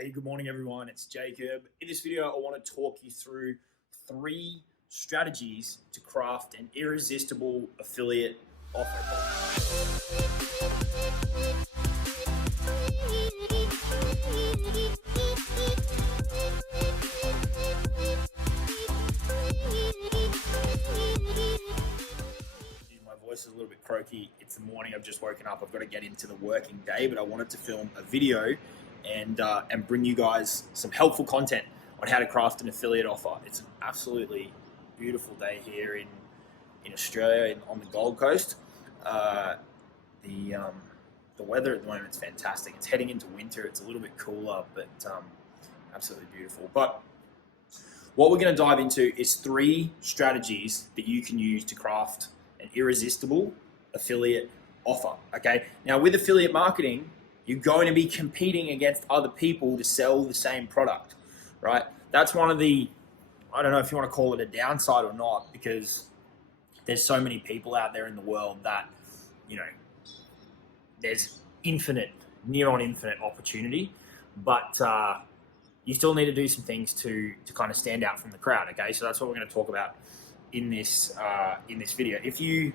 Hey, good morning everyone, it's Jacob. In this video, I want to talk you through 3 strategies to craft an irresistible affiliate offer. My voice is a little bit croaky. It's the morning, I've just woken up, I've got to get into the working day, but I wanted to film a video and bring you guys some helpful content on how to craft an affiliate offer. It's an absolutely beautiful day here in Australia, on the Gold Coast. The weather at the moment is fantastic. It's heading into winter. It's a little bit cooler, but absolutely beautiful. But what we're going to dive into is 3 strategies that you can use to craft an irresistible affiliate offer. Okay. Now, with affiliate marketing, you're going to be competing against other people to sell the same product, right? That's one of the, I don't know if you want to call it a downside or not, because there's so many people out there in the world that, there's near on infinite opportunity, but you still need to do some things to kind of stand out from the crowd. Okay, so that's what we're going to talk about in this video. If you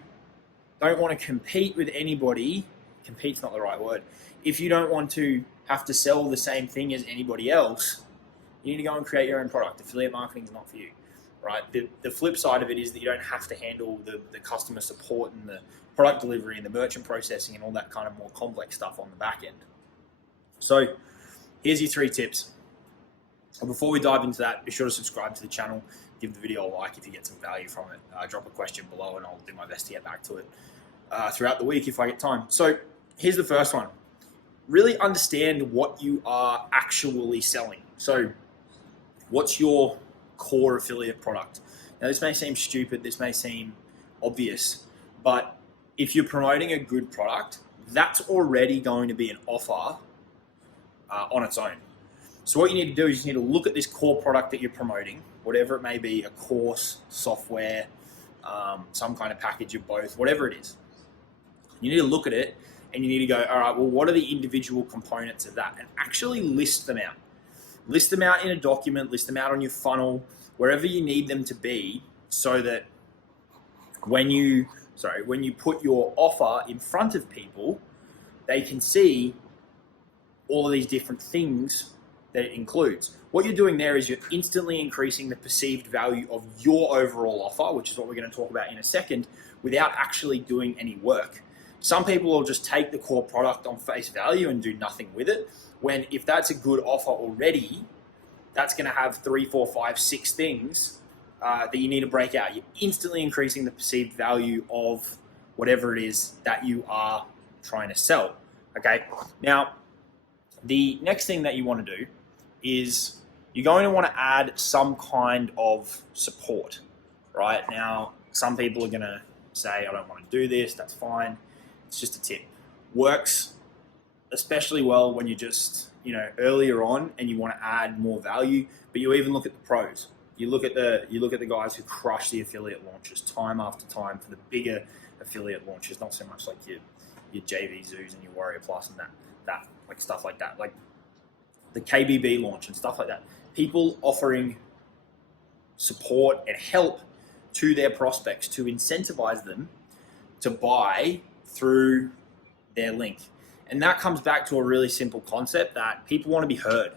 don't want to compete with anybody, compete's not the right word. If you don't want to have to sell the same thing as anybody else, you need to go and create your own product. Affiliate marketing is not for you, right? The flip side of it is that you don't have to handle the customer support and the product delivery and the merchant processing and all that kind of more complex stuff on the back end. So here's your 3 tips. And before we dive into that, be sure to subscribe to the channel, give the video a like if you get some value from it. Drop a question below and I'll do my best to get back to it throughout the week if I get time. So here's the first one. Really understand what you are actually selling. So what's your core affiliate product? Now, this may seem stupid, this may seem obvious, but if you're promoting a good product, that's already going to be an offer on its own. So what you need to do is you need to look at this core product that you're promoting, whatever it may be, a course, software, some kind of package of both, whatever it is. You need to look at it and you need to go, all right, well, what are the individual components of that? And actually list them out. List them out in a document, list them out on your funnel, wherever you need them to be, so that when you put your offer in front of people, they can see all of these different things that it includes. What you're doing there is you're instantly increasing the perceived value of your overall offer, which is what we're going to talk about in a second, without actually doing any work. Some people will just take the core product on face value and do nothing with it, when if that's a good offer already, that's going to have 3, 4, 5, 6 things that you need to break out. You're instantly increasing the perceived value of whatever it is that you are trying to sell. Okay. Now, the next thing that you want to do is you're going to want to add some kind of support, right? Now, some people are going to say, I don't want to do this. That's fine. It's just a tip. Works especially well when you're just, earlier on and you want to add more value, but you even look at the pros. You look at the guys who crush the affiliate launches time after time for the bigger affiliate launches, not so much like your JV Zoos and your Warrior Plus and that like stuff like that, like the KBB launch and stuff like that. People offering support and help to their prospects to incentivize them to buy through their link. And that comes back to a really simple concept that people want to be heard.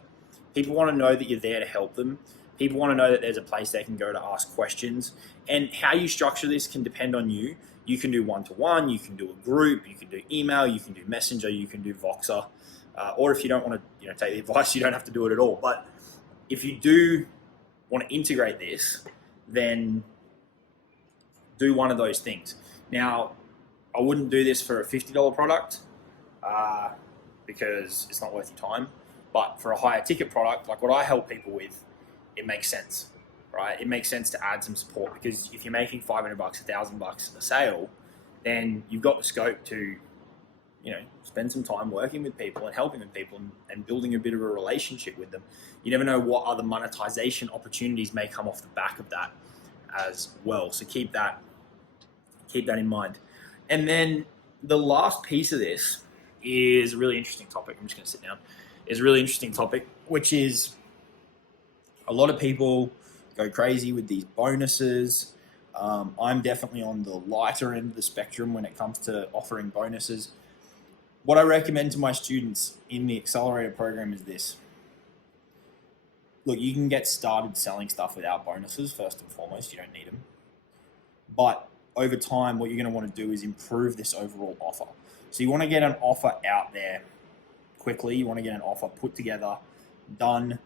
People want to know that you're there to help them. People want to know that there's a place they can go to ask questions. And how you structure this can depend on you. You can do one-to-one, you can do a group, you can do email, you can do Messenger, you can do Voxer. Or if you don't want to take the advice, you don't have to do it at all. But if you do want to integrate this, then do one of those things. Now, I wouldn't do this for a $50 product because it's not worth your time. But for a higher ticket product, like what I help people with, it makes sense, right? It makes sense to add some support, because if you're making $500, $1,000 a sale, then you've got the scope to, spend some time working with people and helping with people and building a bit of a relationship with them. You never know what other monetization opportunities may come off the back of that as well. So keep that in mind. And then the last piece of this is a really interesting topic. I'm just going to sit down. is a really interesting topic, which is a lot of people go crazy with these bonuses. I'm definitely on the lighter end of the spectrum when it comes to offering bonuses. What I recommend to my students in the accelerator program is this. Look, you can get started selling stuff without bonuses, first and foremost. You don't need them. But over time, what you're going to want to do is improve this overall offer. So you want to get an offer out there quickly. You want to get an offer put together, done.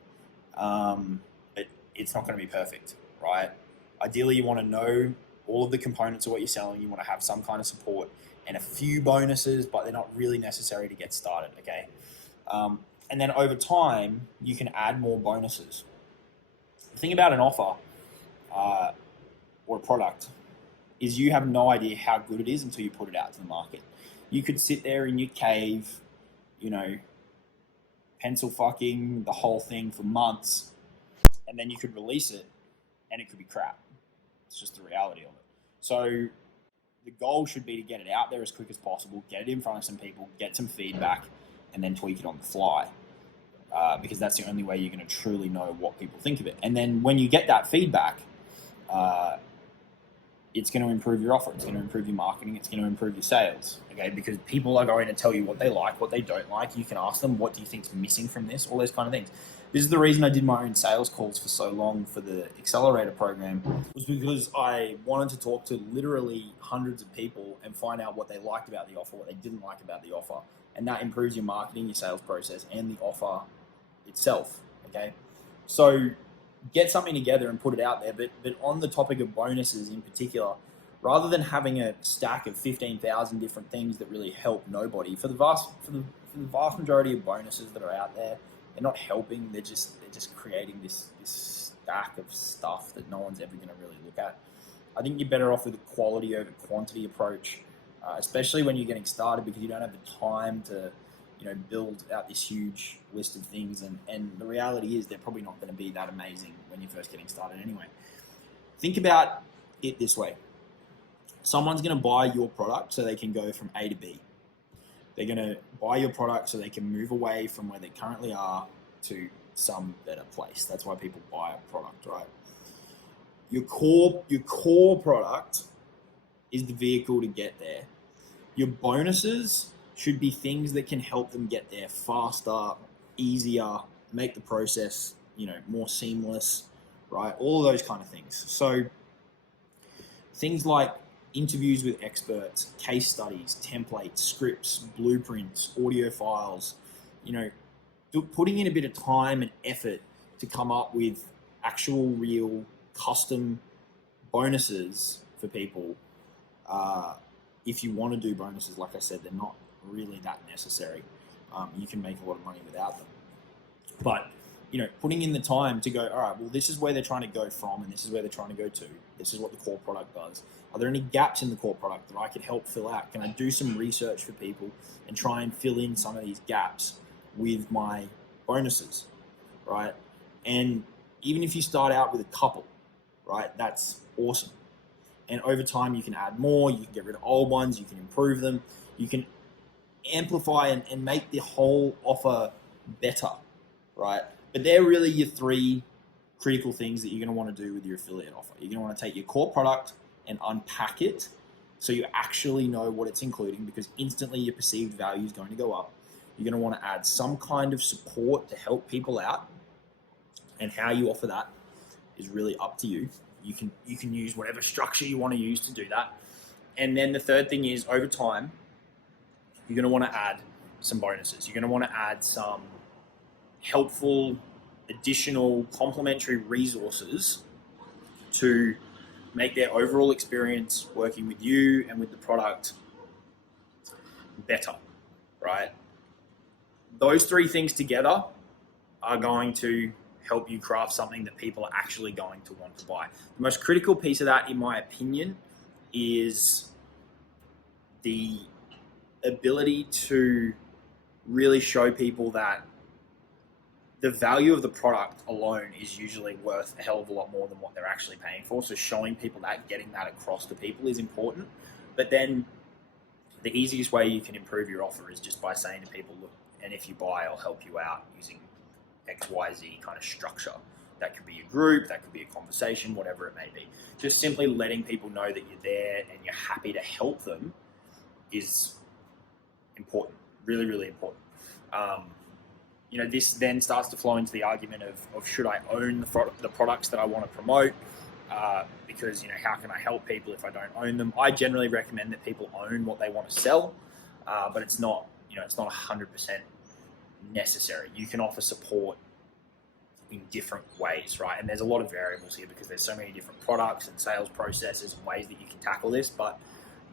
But it's not going to be perfect, right? Ideally, you want to know all of the components of what you're selling. You want to have some kind of support and a few bonuses, but they're not really necessary to get started, okay? And then over time, you can add more bonuses. The thing about an offer or a product is you have no idea how good it is until you put it out to the market. You could sit there in your cave, pencil fucking the whole thing for months, and then you could release it and it could be crap. It's just the reality of it. So the goal should be to get it out there as quick as possible, get it in front of some people, get some feedback, and then tweak it on the fly. Because that's the only way you're going to truly know what people think of it. And then when you get that feedback, it's going to improve your offer. It's going to improve your marketing. It's going to improve your sales. Okay, because people are going to tell you what they like, what they don't like. You can ask them, what do you think's missing from this? All those kind of things. This is the reason I did my own sales calls for so long for the accelerator program, was because I wanted to talk to literally hundreds of people and find out what they liked about the offer, what they didn't like about the offer. And that improves your marketing, your sales process, and the offer itself. Okay, so get something together and put it out there. But on the topic of bonuses in particular, rather than having a stack of 15,000 different things that really help nobody, for the vast majority of bonuses that are out there, they're not helping. They're just creating this stack of stuff that no one's ever going to really look at. I think you're better off with a quality over quantity approach, especially when you're getting started, because you don't have the time to build out this huge list of things. And the reality is they're probably not going to be that amazing when you're first getting started anyway. Think about it this way. Someone's going to buy your product so they can go from A to B. They're going to buy your product so they can move away from where they currently are to some better place. That's why people buy a product, right? Your core product is the vehicle to get there. Your bonuses should be things that can help them get there faster, easier, make the process, more seamless, right? All of those kind of things. So things like interviews with experts, case studies, templates, scripts, blueprints, audio files, putting in a bit of time and effort to come up with actual, real, custom bonuses for people. If you want to do bonuses, like I said, they're not really that necessary. You can make a lot of money without them. But, putting in the time to go, all right, well, this is where they're trying to go from, and this is where they're trying to go to. This is what the core product does. Are there any gaps in the core product that I could help fill out? Can I do some research for people and try and fill in some of these gaps with my bonuses, right? And even if you start out with a couple, right, that's awesome. And over time, you can add more. You can get rid of old ones. You can improve them. You can amplify and make the whole offer better, right? But they're really your three critical things that you're going to want to do with your affiliate offer. You're going to want to take your core product and unpack it so you actually know what it's including, because instantly your perceived value is going to go up. You're going to want to add some kind of support to help people out, and how you offer that is really up to you. You can use whatever structure you want to use to do that. And then the third thing is, over time, you're going to want to add some bonuses. You're going to want to add some helpful, additional, complementary resources to make their overall experience working with you and with the product better, right? Those three things together are going to help you craft something that people are actually going to want to buy. The most critical piece of that, in my opinion, is the ability to really show people that the value of the product alone is usually worth a hell of a lot more than what they're actually paying for. So showing people that, getting that across to people is important. But then the easiest way you can improve your offer is just by saying to people, look, and if you buy, I'll help you out using XYZ kind of structure. That could be a group, that could be a conversation, whatever it may be. Just simply letting people know that you're there and you're happy to help them is important, really, really important. This then starts to flow into the argument of should I own the products that I want to promote? Because, how can I help people if I don't own them? I generally recommend that people own what they want to sell, but it's not 100% necessary. You can offer support in different ways, right? And there's a lot of variables here because there's so many different products and sales processes and ways that you can tackle this, but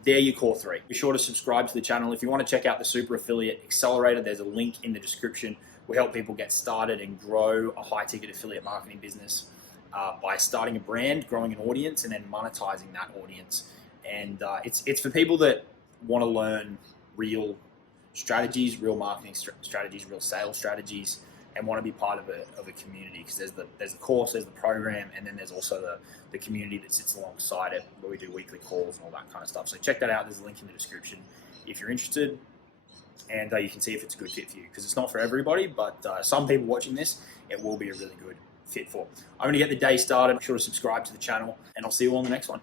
they're your core three. Be sure to subscribe to the channel. If you want to check out the Super Affiliate Accelerator, there's a link in the description. We help people get started and grow a high-ticket affiliate marketing business by starting a brand, growing an audience, and then monetizing that audience. And it's for people that want to learn real strategies, real marketing strategies, real sales strategies, and want to be part of a community, because there's the course, there's the program, and then there's also the community that sits alongside it, where we do weekly calls and all that kind of stuff. So check that out. There's a link in the description if you're interested, and you can see if it's a good fit for you, because it's not for everybody, but some people watching this, it will be a really good fit for. I'm going to get the day started. Be sure to subscribe to the channel, and I'll see you all on the next one.